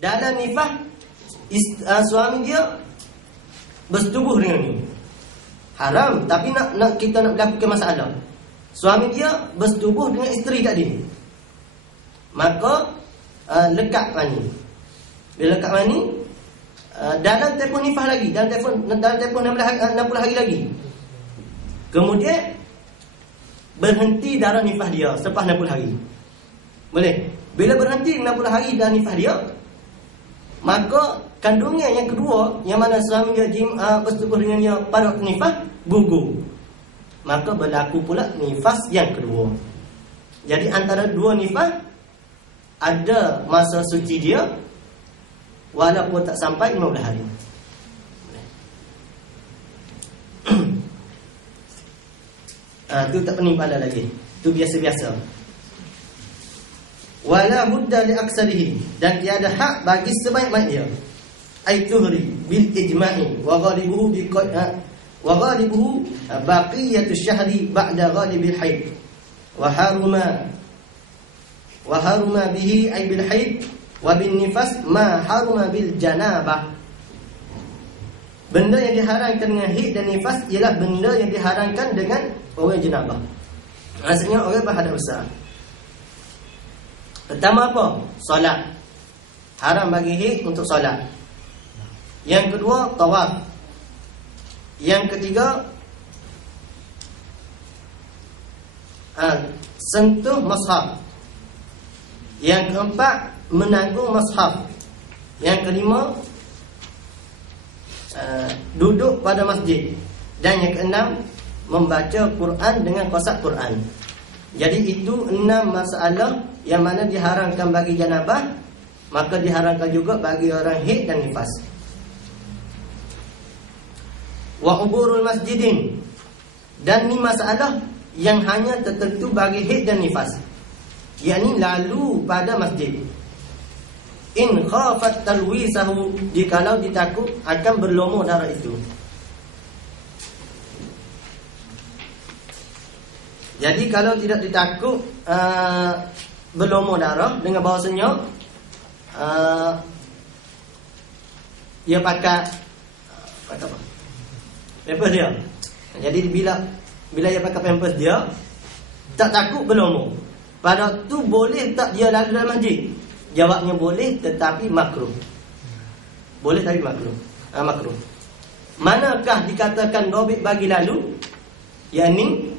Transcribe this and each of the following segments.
Dalam nifah suami dia bersetubuh dengan ni. Haram, tapi kita nak lakukan masalah. Suami dia bersetubuh dengan isteri tadi. Maka lekat mani. Bila lekat mani, dalam tempoh nifah lagi, dalam tempoh 60 hari lagi. Kemudian berhenti darah nifah dia selepas 60 hari. Boleh. Bila berhenti 60 hari darah nifah dia, maka kandungan yang kedua, yang mana suami dia bersetubuh dengannya pada waktu nifas, gugur. Maka berlaku pula nifas yang kedua. Jadi antara dua nifas, ada masa suci dia, walaupun tak sampai 15 hari. Tu tak pening pala lagi. Tu biasa-biasa. Wala hudda li aksarihi, dan tiada hak bagi sebanyak-banyak dia. Aituhri bil ijma'i wa ghalibuhu bi wa ghalibuhu baqiyatu syahri ba'da ghalibil haid wa haruma bihi ay bil haid wa bin nifas ma haruma bil janabah. Benda yang diharamkan dengan haid dan nifas ialah benda yang diharamkan dengan orang janabah. Maksudnya orang berhadas besar. Pertama apa? Solat. Haram bagi haid untuk solat. Yang kedua, tawaf. Yang ketiga, sentuh mushaf. Yang keempat, menanggung mushaf. Yang kelima, duduk pada masjid. Dan yang keenam, membaca Quran dengan qasad Quran. Jadi itu 6 masalah yang mana diharamkan bagi janabah, maka diharamkan juga bagi orang haid dan nifas. Wa uburul masjidin, dan ni masalah yang hanya tertentu bagi haid dan nifas, yakni lalu pada masjid. In khafat talwisahu, jikalau ditakut akan berlumur darah itu. Jadi kalau tidak ditakut berlumur darah, dengan bahasanya dia pakai apa? Pampers dia. Jadi bila dia pakai pampers dia, tak takut berlumur. Pada tu boleh tak dia lalu dalam masjid? Jawabnya boleh, tetapi makruh. Boleh tapi makruh. Makruh. Manakah dikatakan dobit bagi lalu? Yakni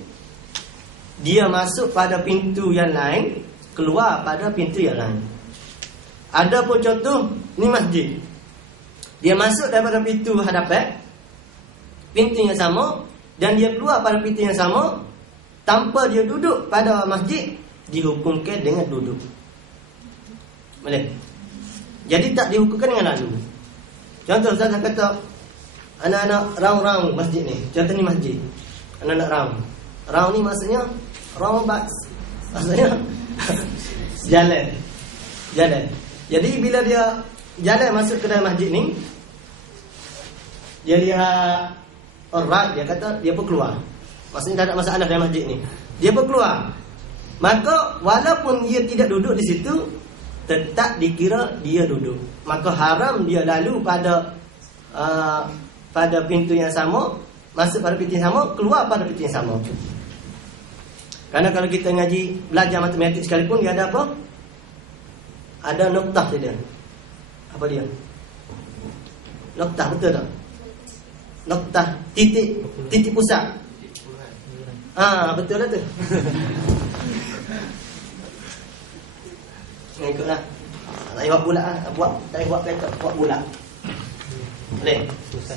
dia masuk pada pintu yang lain, keluar pada pintu yang lain. Ada pun contoh, ni masjid. Dia masuk daripada pintu hadapan, pintu yang sama, dan dia keluar pada pintu yang sama, tanpa dia duduk pada masjid, dihukumkan dengan duduk. Boleh? Jadi tak dihukumkan dengan lalu. Contoh saya kata, anak-anak round-round masjid ni. Contoh ni masjid, anak-anak round. Round ni maksudnya roundabout, maksudnya jalan. Jadi bila dia jalan masuk ke dalam masjid ni, dia lihat orang, dia kata dia pun keluar. Maksudnya tak ada masalah dalam masjid ni, dia pun keluar. Maka walaupun dia tidak duduk di situ, tetap dikira dia duduk. Maka haram dia lalu pada pintu yang sama, masuk pada pintu yang sama, keluar pada pintu yang sama. Karena kalau kita ngaji belajar matematik sekalipun, dia ada apa? Ada noktah dia. Apa dia? Noktah, betul tak? Noktah, titik pusat. Betul lah tu. Ikutlah. Tak buat bulat lah. Tak buat petak, buat bulat. Boleh? Susah.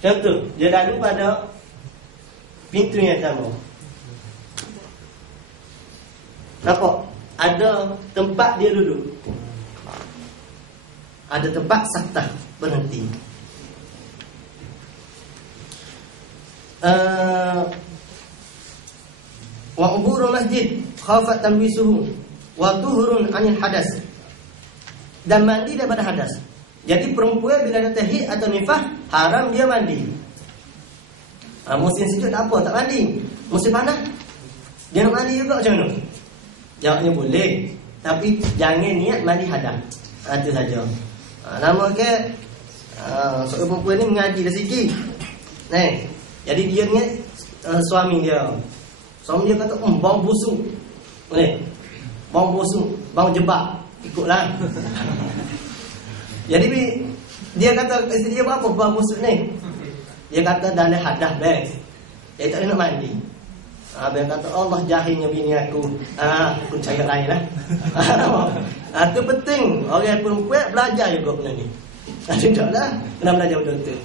Contoh, dia lalu pada pintu yang sama. Nampak? Ada tempat dia duduk. Ada tempat saktah berhenti. Wa uburu masjid khafat talwisuhu wa tuhurun anil hadas, dan mandi daripada hadas. Jadi perempuan bila ada haid atau nifas, haram dia mandi. Musim sejuk tak apa, tak mandi. Musim panas, dia nak mandi juga macam mana? Jawabnya boleh, tapi jangan niat mandi hadas. Itu saja. Nama ke seorang perempuan ni mengaji dah sikit. Jadi dia niat suami dia. Suami dia kata, bau busuk. Bau busuk, bau jebak. Ikutlah. Jadi dia kata isteri dia, apa bau busuk ni? Dia kata dalam hadas best. Dia tak nak mandi. Dia kata, Allah jahilnya bini aku. Aku cari lain lah. Itu penting. Orang perempuan belajar juga benda ni. Tidaklah kena belajar betul-betul.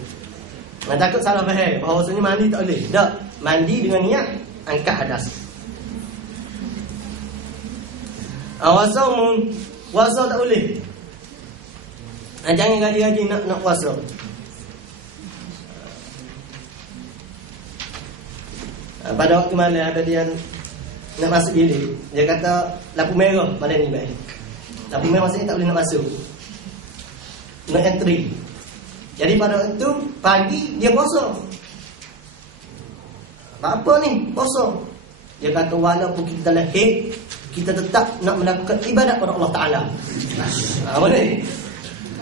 Takut salah faham bahawasanya mandi tak boleh. Tak. Mandi dengan niat angkat hadas. Puasa tak boleh. Jangan gaji-gaji nak puasa. Pada waktu malam ada dia nak masuk bilik, dia kata lampu merah malam ni baik. Lampu merah maksudnya tak boleh nak masuk, nak entry. Jadi pada waktu pagi dia puasa. Apa ni puasa? Dia kata walaupun kita dalam haid, kita tetap nak melakukan ibadat kepada Allah Ta'ala. Boleh?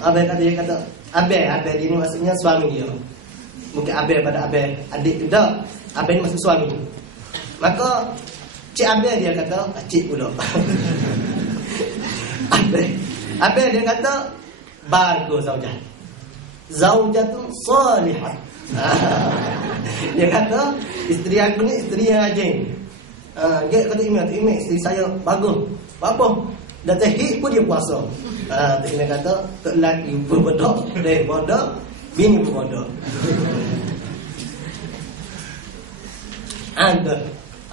Dia kata Abel dia ni maksudnya suami dia. Mungkin Abel pada Abel adik tu tak. Abel ni maksud suami. Maka Cik Abel dia kata, cik pula. Abel dia kata, bagus zaujah. Zaujatun salihah. Dia kata, isteri aku ni isteri yang rajin. Dia kata email isteri saya bagus. Apa? Dah tahid pun dia puasa. Dia kata, tak lelaki pun bodoh, bini pun bodoh.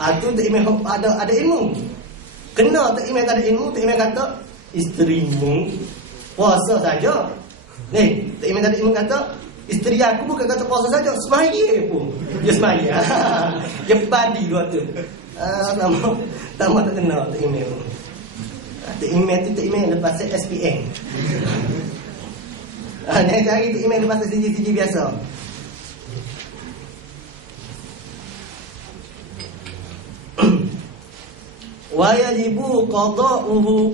Itu tak imam ada ilmu. Kena tak imam ada ilmu, tak imam kata isterimu puasa saja. Tak imam ada ilmu kata isteri aku bukan kata puasa saja, semaya pun. Dia semaya. Dia padi dua tu. Tama tak kena tak imam. Tak imam tu tak imam lepas SPM. Dia cari tak imam lepas CG biasa. Wa yajibu qada'uhu,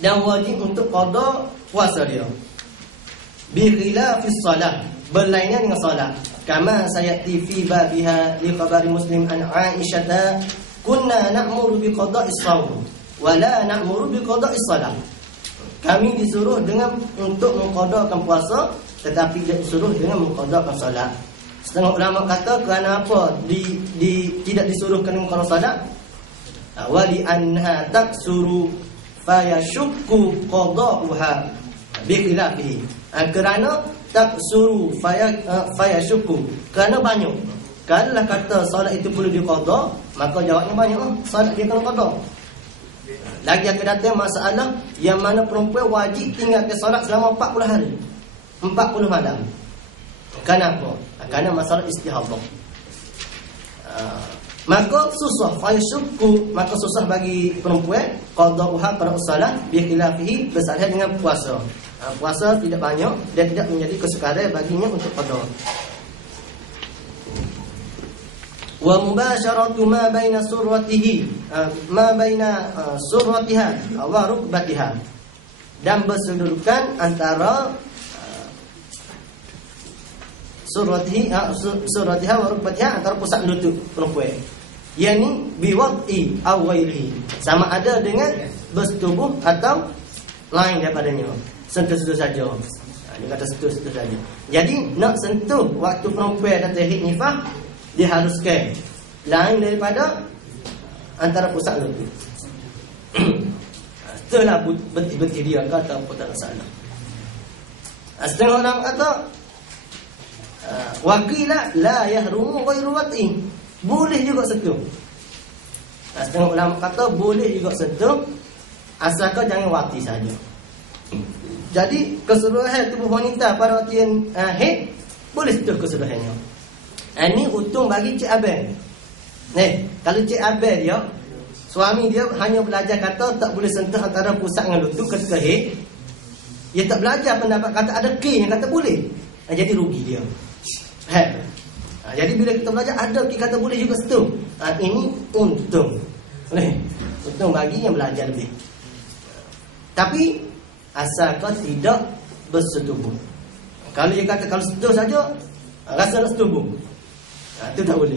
dan wajib untuk qada puasa dia. Bi khilafis salat, berlainan dengan salat. Kama sayati fi babiha li khabari Muslim an Aisyah, kunna na'muru bi qada'is shaum wa la na'muru bi qada'is salat. Kami disuruh dengan untuk mengqadakan puasa, tetapi tidak disuruh dengan mengqadakan salat. Setengah ulama kata kerana apa tidak disuruhkan mengqada salat? Wali anha taksuru fayashukku qada'uha bi khilafihi. Kerana taksuru fayashukku, kerana banyak. Kalau kata solat itu perlu diqada, maka jawabnya banyak. Solat dia kena qada. Lagi akan datang masalah yang mana perempuan wajib tinggalkan solat selama 40 hari, 40 malam. Kenapa? Kerana masalah istihadah. Maka susah fayashukku, maka susah bagi perempuan qada'uha pada salat bi khilafihi, bersalah dengan puasa. Puasa tidak banyak dan tidak menjadi kesukaran baginya untuk qada. Wa mubasharatu ma baina surratihi surratiha wa rukbatiha, dan bersedudukan antara surratiha wa rukbatiha, antara pusat lutut perempuan. Yani biwad'i aw ghairihi, sama ada dengan bersetubuh atau lain daripadanya. Sentuh-sentuh saja. Dia kata sentuh-sentuh saja. Jadi nak sentuh waktu perempuan dah tahid nifas, diharuskan lain daripada antara pusat lutut. Itulah betul-betul dia kata apa tak salah. Setengah orang kata waqila la yahrumu ghairu wat'i, boleh juga sentuh. Setengah ulama kata boleh juga sentuh, asalkan jangan wati saja. Jadi keseluruhan tubuh wanita pada waktu yang haid boleh sentuh keseluruhannya. Ini untung bagi Cik Abel. Kalau Cik Abel dia, suami dia hanya belajar kata tak boleh sentuh antara pusat dengan lutut ketika haid, dia tak belajar pendapat kata ada ki yang kata boleh. Jadi rugi dia. Jadi bila kita belajar ada ki kata boleh juga sentuh. Ini untung. untung bagi yang belajar lebih. Tapi asalkan tidak bersetubuh. Kalau dia kata kalau setubuh saja, rasa nak setubuh, itu tak boleh.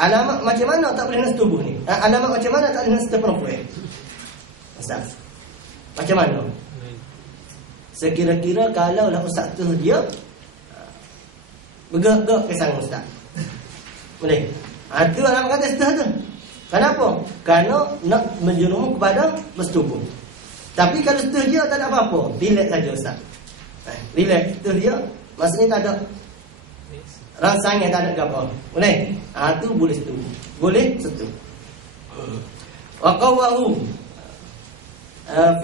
Alamat macam mana tak boleh nak setubuh ni? Alamat macam mana tak boleh nak setubuh perempuan? Ustaz, macam mana? Sekira-kira kalau lah ustaz tu dia bergerak ke sang ustaz, boleh? Itu alamat kata setubuh tu. Kenapa? Kerana nak menjerumus kepada bersetubuh. Tapi kalau setubuh dia tak ada apa-apa, relax saja ustaz. Relax, setubuh dia maksudnya tak ada rasanya, tak ada apa. Boleh? Tu boleh setubuh. Boleh setubuh. Wa qawahu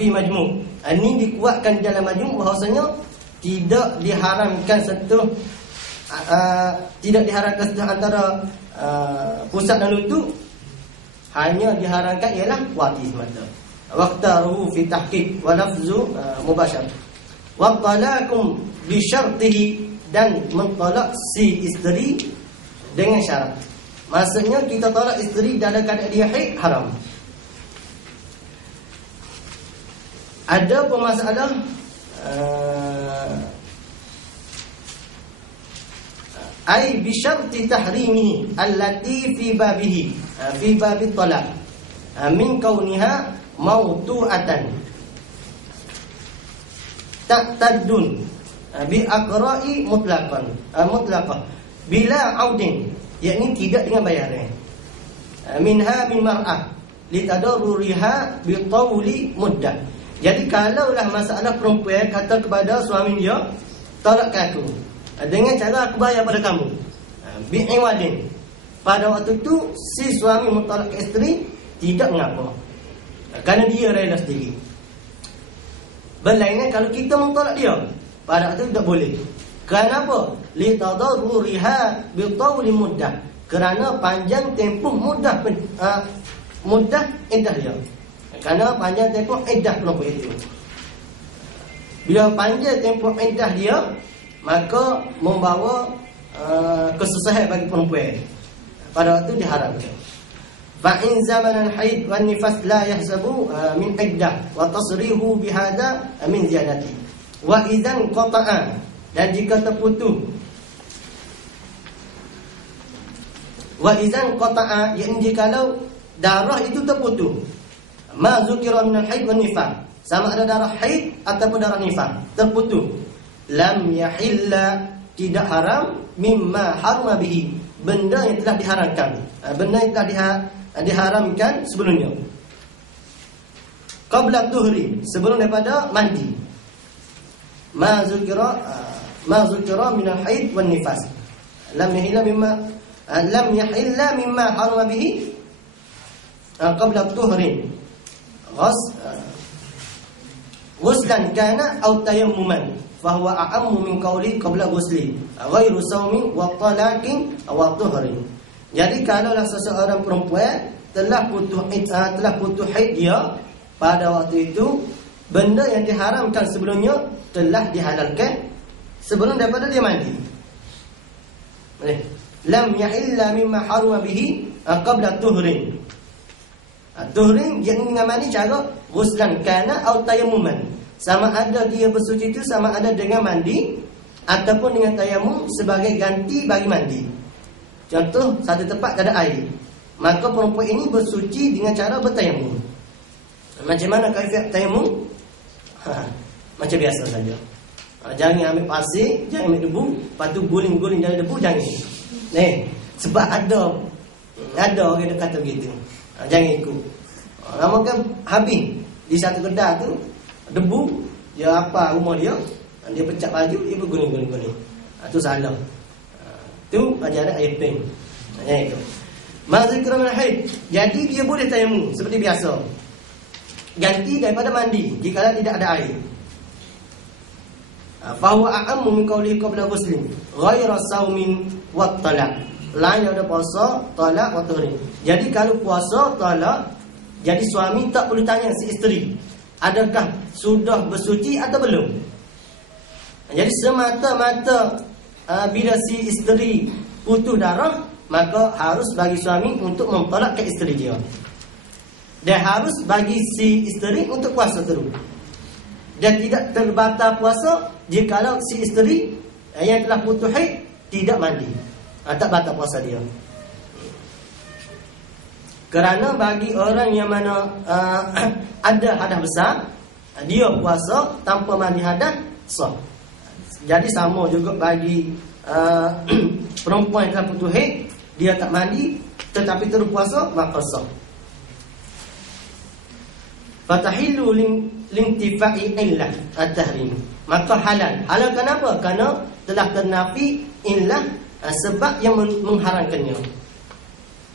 fi majmu'. Ini dikuatkan dalam majmu' bahawasanya tidak diharamkan setubuh, tidak diharamkan setubuh antara pusat dan lutut. Hanya diharamkan ialah wati semata. Waqtaruhu fi tahqiq wa lafzu mubashar. Wa talakum bi syartihi, dan mentolak si isteri dengan syarat. Maksudnya kita tolak isteri dalam keadaan dia haid, haram. Ada permasalah ai bi syarti tahrimihi allati fi babihi fi babi talaq min kauniha mawtu'atan taqtadun bi aqra'i mutlaqan mutlaqah bila audin, yakni tidak dengan bayaran, minha min mar'ah li tadarruriha bi tawli muddah. Jadi kalaulah masalah perempuan kata kepada suami dia, tolakkan aku dengan cara aku bayar pada kamu, bi'iwadin, pada waktu itu si suami mentolak ke isteri tidak mengapa, kerana dia rela sendiri. Berlainnya kalau kita mentolak dia, pada waktu itu tidak boleh. Kenapa? Li tadarruriha bi tawli muddah, kerana panjang tempoh mudah iddah dia. Kerana panjang tempoh iddah perempuan itu. Bila panjang tempoh iddah dia, maka membawa kesusahan bagi perempuan. Pada waktu diharamkan. Fa in zaman al-haid wan nifas la yahsabu min iddah wa tasrihu bihadza min ziyadati. Wa idzan qata'a, dan jika terputus, wa idzan qata'a, yakni jikalau darah itu terputus, ma zukira min al-haid wan nifas, sama ada darah haid ataupun darah nifas terputus, lam yahilla, tidak haram, mimma harma bihi, benda yang telah diharamkan, benda yang telah diharamkan sebelumnya, qabla tuhri, sebelum daripada mandi, ma zukira min al-haid wan nifas, lam yahilla mimma harma bihi qabla tuhri, ghuslan kana aw tayammuman, fahuwa a'ammu min qawli qabla ghusli ghairu sawmin wa talaqin wa tuhrin. Jadi kalaulah seseorang perempuan telah putus haid dia, pada waktu itu benda yang diharamkan sebelumnya telah dihalalkan sebelum daripada dia mandi. Lam yahilla mimma haruma bihi qabla tuhrin. Tuhrin yang dengan mandi cara ghuslan kana atau tayammuman, sama ada dia bersuci itu sama ada dengan mandi ataupun dengan tayamum sebagai ganti bagi mandi. Contoh, satu tempat tak ada air, maka perempuan ini bersuci dengan cara bertayamum. Macam mana kaifiat tayamum? Macam biasa saja. Jangan ambil pasir, jangan ambil debu, lepas tu guling-guling dalam debu, jangan. Sebab ada orang dia kata begitu. Jangan ikut. Lama kan habis di satu kedai tu debu, dia apa rumah dia pecah baju, dia berguling-guling. Itu salah. Itu ajaran air peng. Jangan ikut. Mazikra min haid. Jadi dia boleh tayamum seperti biasa, ganti daripada mandi jika tidak ada air. Fahuwa a'ammu min qawlihi qabla ghusli ghaira saumin wa talaq. Lain ada puasa, talak wa tuhri. Jadi kalau puasa, talak, jadi suami tak perlu tanya si isteri adakah sudah bersuci atau belum. Jadi semata-mata bila si isteri putus darah, maka harus bagi suami untuk mentolak ke isteri dia. Dia harus bagi si isteri untuk puasa terus. Dan tidak terbatal puasa jikalau si isteri yang telah putus haid tidak mandi. Tak batal puasa dia. Kerana bagi orang yang mana ada hadas besar, dia puasa tanpa mandi hadas sah. Jadi sama juga bagi perempuan yang telah putus haid, dia tak mandi tetapi terus puasa, maka sah. Fatahillu lintifa'i illah at-tahrim. Maka halal. Halal kenapa? Kerana telah ternafi illah, sebab yang mengharamkannya.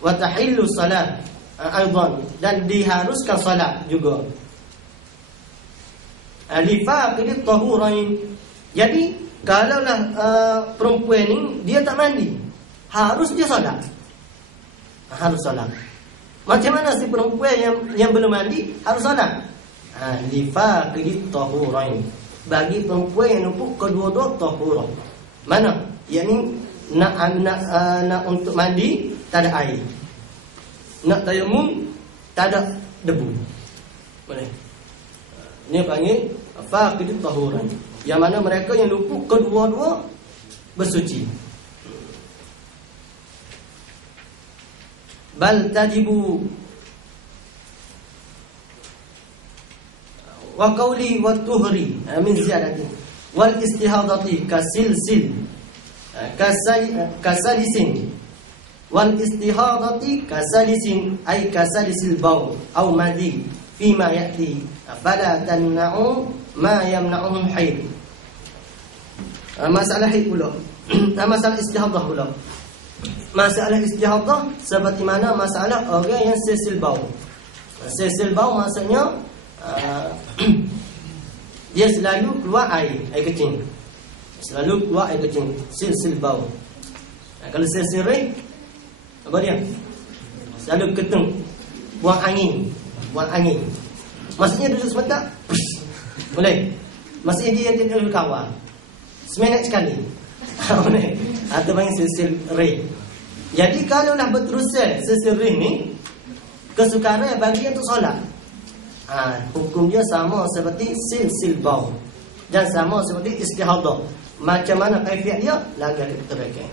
Wa tahillu salat aidan, dan diharuskan salat juga. Lifaqid tahurain. Jadi kalaulah perempuan ni dia tak mandi, harus dia salat. Harus salat. Macam mana si perempuan yang belum mandi harus solat? Lifaqid tahurain. Bagi perempuan yang lupa kedua-dua tahurah. Mana? Yakni nak untuk mandi tak ada air. Nak tayamum tak ada debu. Boleh. Ini panggil faqid tahurain. Yang mana mereka yang lupa kedua-dua bersuci. Bal tajibu wa qawli wa tuhri min ziyadati wal istihadati kasilsil kasalisin wal istihadati kasalisin ay kasalisil baw aw madhi fima ya'ti fala tan'u ma yamna'uhum haid. Masalah haid pula. Masalah istihadah pula. Masalah istihadah seperti mana masalah orang yang sesil bau. Sesil bau maksudnya dia selalu keluar air kecil. Selalu keluar air kecil, sesil bau. Kalau sesil rih, apa dia? Selalu ketung, buang angin. Maksudnya duduk sebentar, boleh. Maksudnya dia tidak kawal. Seminit sekali. Boleh. Atau panggil sesil rih. Jadi kalaulah berterusan seserih ni, kesukaran bagi untuk solat, hukum dia sama seperti sil bau dan sama seperti istihadah. Macam mana kaifiat dia? Lagi kita terangkan.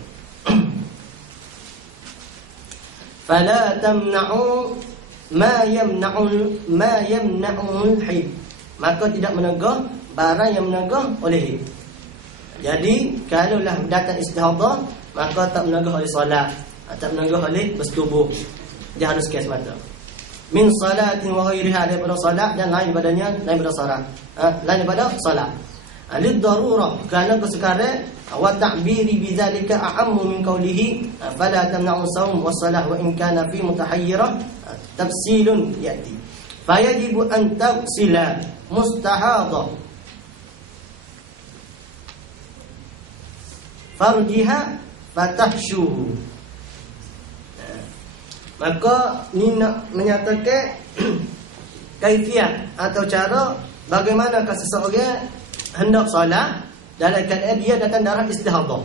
Fala tamna'u ma yamna'ul haid. Maka tidak menegah barang yang menegah oleh haid. Jadi kalaulah datang istihadah, maka tak menegah oleh solat, tak menegah oleh bersetubuh. Dia harus kes mata. Min salatin wa ghairiha, daripada solat dan lain badannya, lain daripada solat. Lain daripada solat. Lid darurah, kerana kesukaran, wa ta'biri bidzalika a'ammu min qawlihi fala tamna'u shaum was salah wa in kana fi mutahayyirah tafsilun yati. Fayajibu an tafsila mustahadah farjiha fatahshuhu. Maka ni nak menyatakan kaifiat atau cara bagaimanakah seseorang hendak solat dalam keadaan dia datang darah istihadah.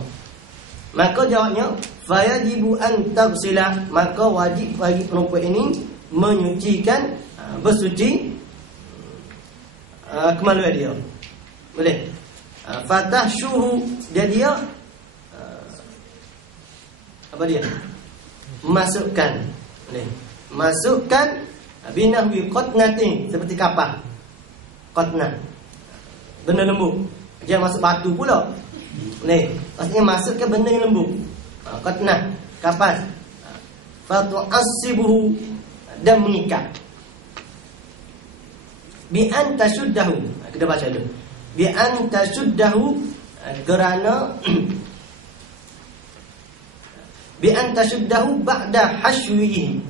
Maka jawabnya fayajibu an taghsila, maka wajib bagi perempuan ini menyucikan, bersuci kemaluan dia. Boleh. Fatahshuhu, dia apa dia? Masukkan. Boleh. Masukkan binahwi qatnatin, seperti kapal. Qatnah. Benda lembut. Jangan masuk batu pula. Boleh. Maksudnya masukkan benda yang lembut. Qatnah, kapal. Fatu'assibuhu, dan mengikat. Bi an tashuddahu. Kita baca dulu. Bi an tashuddahu, kerana bi an tashuddahu ba'da hashwihi.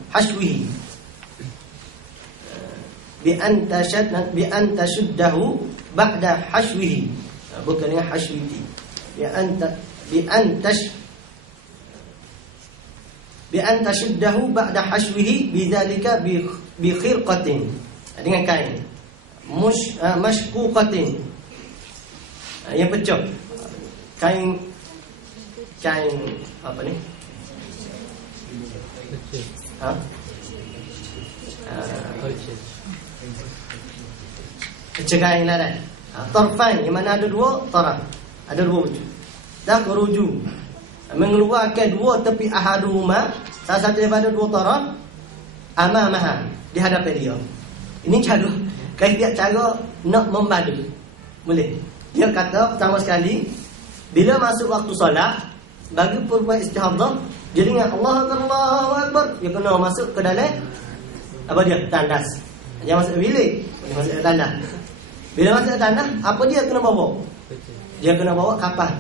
Bi an tashuddahu ba'da hashwihi, bukan dengan hashwiti. Bi an tashuddahu ba'da hashwihi bidzalika bi khirqatin, dengan kain mashquqatin, yang pecah, kain apa ni? Kecegahan larat. Tarfain, yang mana ada dua taraf. Ada dua wujud. Takhruju, mengeluarkan dua tepi ahaduhuma, salah satu daripada dua taraf, amamaha, di hadapan dia. Ini cara nak membadu. Boleh. Dia kata pertama sekali, bila masuk waktu solat, bagi perempuan istihadhah, dia ingat Allahu Akbar, dia kena masuk ke dalam apa dia? Tandas. Jangan masuk bilik, dia masuk ke tandas. Bila masuk ke tandas, apa dia kena bawa? Dia kena bawa kapas.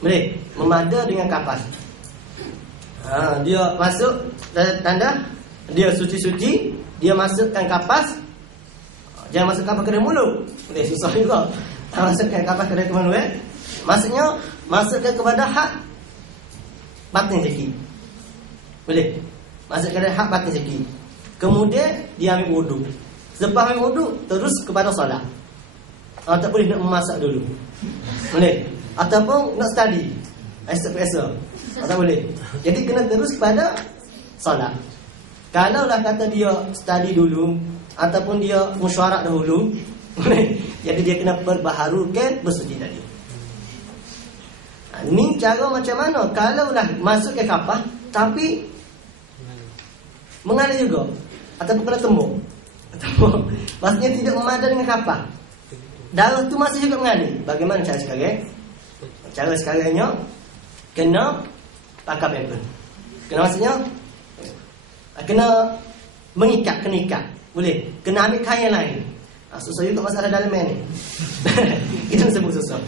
Boleh? Memada dengan kapas. Dia masuk tandas, dia suci-suci, dia masukkan kapas. Jangan masuk kapas ke dalam mulut. Boleh, susah juga. Masukkan kapas ke dalam mulut. Maksudnya masukkan kepada hak batin sikit. Boleh? Masukkan kepada hak batin sikit. Kemudian dia ambil wudu. Selepas ambil wudu, terus kepada solat. Tak boleh nak memasak dulu. Boleh? Ataupun nak study. Esok-esok. Tak boleh. Jadi kena terus kepada solat. Kalaulah kata dia study dulu ataupun dia mesyuarat dahulu, jadi dia kena perbaharukan bersuci tadi. Ini cara macam mana? Kalaulah masuk ke kapas tapi mengalir juga ataupun kena tembok. Maksudnya tidak memadan dengan kapas, darah tu masih juga mengalir. Bagaimana cara sekarang? Cara sekarangnya kena pakai pamper. Kena maksudnya kena mengikat, kena ikat. Boleh. Kena ambil kain yang lain. Susah juga masalah dalam ni. Kita sebut susah.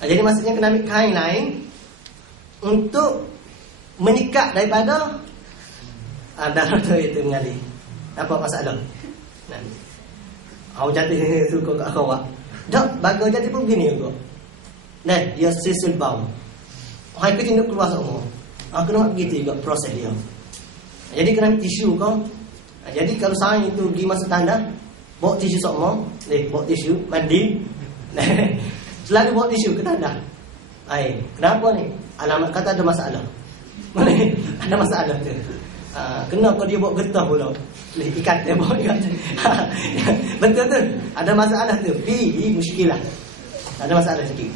Jadi maksudnya kena ambil kain lain untuk menyikat daripada darah itu mengalir. Apa masalah? Awak jatuh suka kat awak. Tak, bagi jatuh pun begini juga. Nah, dia sisul bau. Hai kecil nak keluar semua. Kena begitu juga proses dia. Jadi kena ambil tisu kau. Jadi kalau saya itu pergi masuk tanda, bawa tisu semua, bawa tisu, mandi. Selalu bawa tisu ke tanda. Kenapa ni? Alamat kata ada masalah. Ada masalah tu. Kenapa dia bawa getah pula? Ikat dia bawa ikat. Betul tu. Ada masalah tu. Fi muskilah. Ada masalah sikit.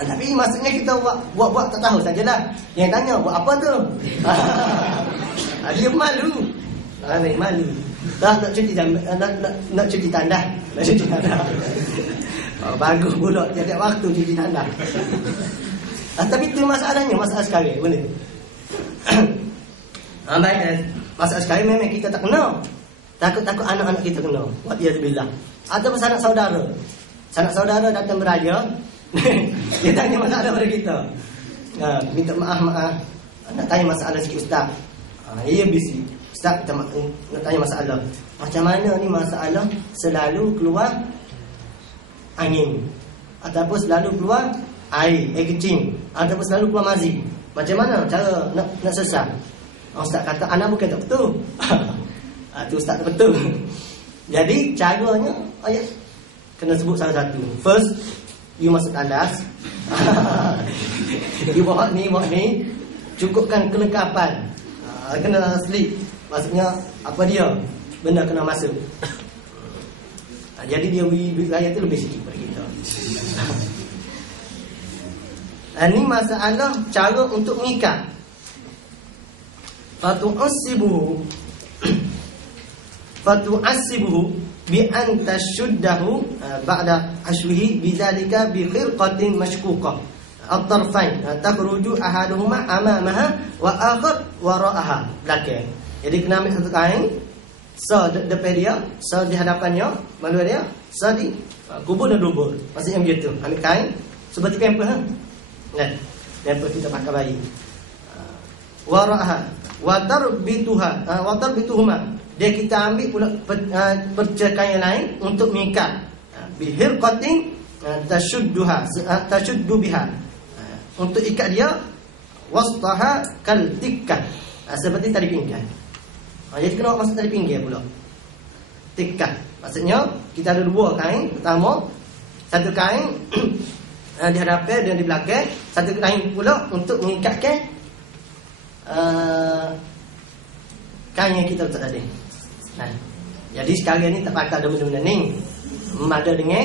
Tapi maksudnya kita buat tak tahu sajalah. Yang tanya buat apa tu? Dia malu. Malu. Dah nak cuci nak cuci tanda. Nak cuci tanda. Bagus pula tiap waktu cuci tanda. Tapi itu masalahnya, masalah sekarang. Boleh. Baik, masalah sekarang memang kita tak kena. Takut anak-anak kita kena. Wa'iyadzubillah. Atau sanak saudara. Sanak saudara datang beraya. Dia tanya masalah pada kita. Minta maaf. Nak tanya masalah sikit ustaz. Ia busy. Ustaz kita nak tanya masalah. Macam mana ni masalah selalu keluar angin ataupun selalu keluar air kencing ataupun selalu keluar mazi. Macam mana cara nak selesai? Ustaz kata anak bukan tak betul. Tu ustaz tak betul. Jadi caranya kena sebut salah satu. First, you masuk tandas. You bawa ni. Cukupkan kelengkapan. Kena sleep. Maksudnya apa dia? Benda kena masuk. Jadi dia duit raya tu lebih sikit pada kita. Ini masalah cara untuk mengikat. Fatu'assibuhu bi an tashuddahu ba'da ashwihi bidzalika bi khirqatin mashquqah at-tarfain takhruju ahaduhuma amamaha wa akhar wara'aha. Belakang. Jadi kena ambil satu kain, depan dia, di hadapannya, malu dia, di kubur dan dubur. Maksudnya begitu. Ambil kain seperti pamper. Pamper kita pakai bayi. Wara'aha wa tarbituhuma. Dia kita ambil pula percakapan yang lain untuk mengikat. Bihirqatin tashuddu biha. Untuk ikat dia wastaha kal tikkah. Seperti tali pinggan. Jadi kena masuk tali pinggan pula. Tikkah. Maksudnya kita ada dua kain. Pertama, satu kain di hadapan dan di belakang, satu kain pula untuk mengikatkan kain yang kita letak tadi. Jadi sekarang ni tak pakai ada benda-benda ni. Ada dengan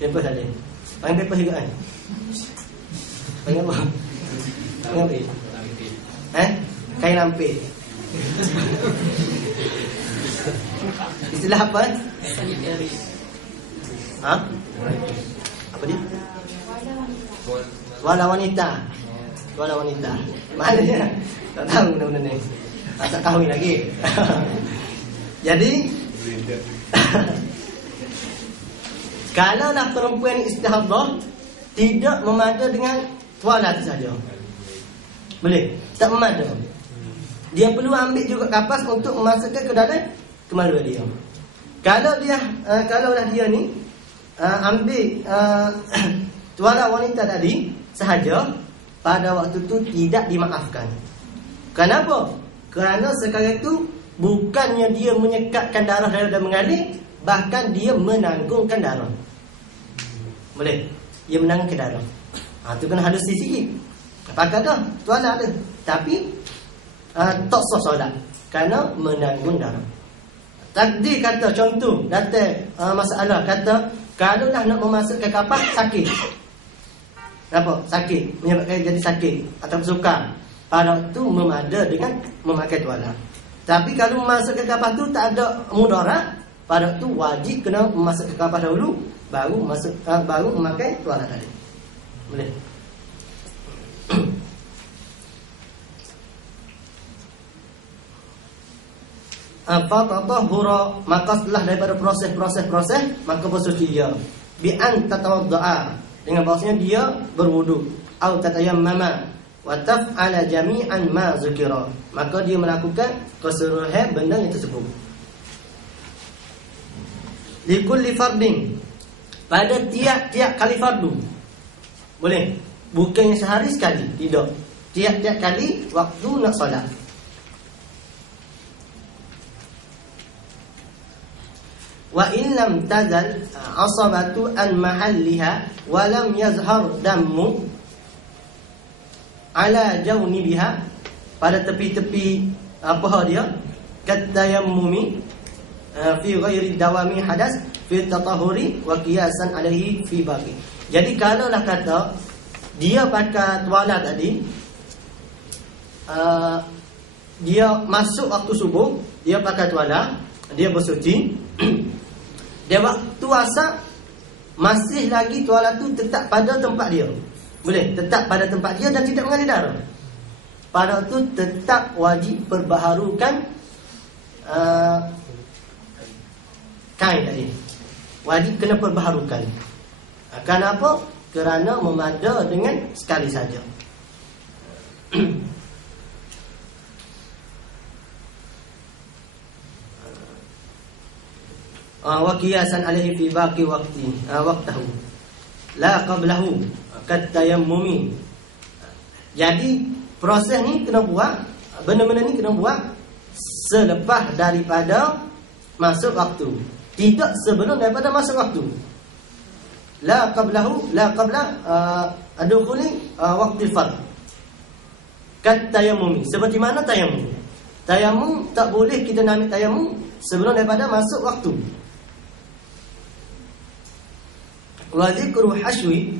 paper saja. Panggil paper juga kan? Panggil apa? Panggil apa? Kain lampir. Istilah apa? Apa dia? Wala wanita. Wala wanita. Mana dia? Tak tahu benda-benda ni. Tak tahu lagi. Jadi kalaulah perempuan istihadah tidak memada dengan tualat saja, boleh tak memada, dia perlu ambil juga kapas untuk memasukkan ke dalam kemaluan dia. Kalaulah dia ni ambil tuala wanita tadi sahaja, pada waktu tu tidak dimaafkan. Kenapa? Kerana sekarang itu bukannya dia menyekatkan darah daripada mengalir, bahkan dia menanggungkan darah. Boleh? Dia menanggungkan darah. Itu kena halus sikit. Pakai dah, tuala ada. Tapi tak sah solat kerana menanggung darah. Takdir kata contoh datang masalah kata kalaulah nak memasukkan kapas sakit. Apa? Sakit, menyebabkan jadi sakit atau sukar. Pada waktu memada dengan memakai tuala. Tapi kalau memasukkan kapas tu tak ada mudarat, pada waktu wajib kena memasukkan kapas dahulu, baru memakai tuala tadi. Boleh? Fatatahura, maka setelah daripada proses maka bersuci dia bi an tatawaddaa, dengan bahasanya dia berwudu, atau tatayammama wa taf'ala jami'an ma zukira, maka dia melakukan keseluruhan benda yang tersebut. Likulli fardin, pada tiap-tiap kali fardu. Boleh? Bukannya sehari sekali, tidak. Tiap-tiap kali waktu nak solat. Wa in lam tazal asabatu an mahalliha wa lam yazhar dammu ala jawnibiha, pada tepi-tepi apa dia katayammumi fi ghairi dawami hadas fi tatahuri wa qiyasan alaihi fi baqi. Jadi kalaulah kata dia pakai tuala tadi, dia masuk waktu subuh, dia pakai tuala, dia bersuci. Dia waktu asar masih lagi tuala tu tetap pada tempat dia. Boleh? Tetap pada tempat dia dan tidak mengalir darah. Pada waktu tetap wajib perbaharukan kain tadi. Wajib kena perbaharukan. Kenapa? Kerana memada dengan sekali saja. Wa qiyasan alaihi fi baqi waqtahu la qablahu katayammumi. Jadi proses ni kena buat, benda-benda ni kena buat selepas daripada masuk waktu, tidak sebelum daripada masuk waktu. La qablahu, la qabla adukhuli waqtil fard katayammumi. Seperti mana tayammum? Tayammum tak boleh kita nak ambil tayammum sebelum daripada masuk waktu. Wa dzikru hashwi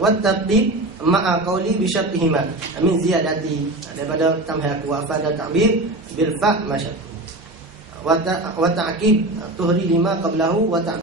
wa tartib ma'a qawli bi syartihima min ziyadati, daripada tamhid wa fada ta'bir bil fa' masyad wa ta'qib tuhri lima qablahu wa